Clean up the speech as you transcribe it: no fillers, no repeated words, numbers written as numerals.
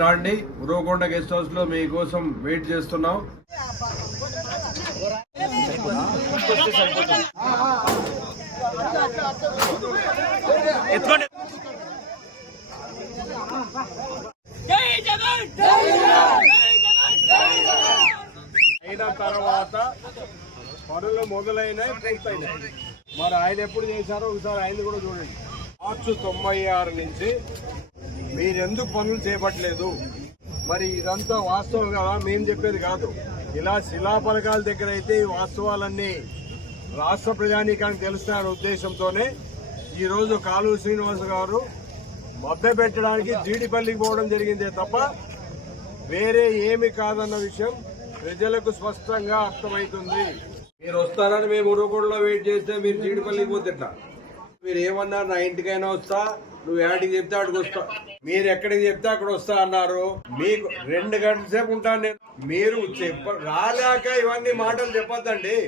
రాండి. Uravakonda guest house లో మీకోసం వెయిట్ చేస్తున్నాం. అయిన తర్వాత పనులు మొదలైనాయి, పూర్తయినాయి. మరి ఆయన ఎప్పుడు చేశారో ఒకసారి ఆయన కూడా చూడండి. మార్చి 96 నుంచి మీరెందుకు పనులు చేపట్టలేదు? మరి ఇదంతా వాస్తవం కదా, మేము చెప్పేది కాదు. ఇలా శిలాఫలకాల దగ్గర అయితే ఈ వాస్తవాలన్నీ రాష్ట్ర ప్రజానీకానికి తెలుస్తాయనే ఉద్దేశంతోనే ఈరోజు కాలువ శ్రీనివాస్ గారు మభ్య పెట్టడానికి జీడిపల్లికి పోవడం జరిగిందే తప్ప వేరే ఏమి కాదన్న విషయం ప్రజలకు స్పష్టంగా అర్థమవుతుంది. మీరు వస్తారని మేము ఉరవకొండలో వెయిట్ చేస్తే మీరు జీడిపల్లికి పోతే ఎట్లా? మీరు ఏమన్నారు, నా ఇంటికైనా వస్తా, నువ్వు ఏడికి చెప్తే అక్కడికి వస్తా, మీరు ఎక్కడికి చెప్తే అక్కడ వస్తా అన్నారు. మీకు 2 గంటల సేపు ఉంటాను నేను. మీరు రాలేక ఇవన్నీ మాటలు చెప్పొద్దండి.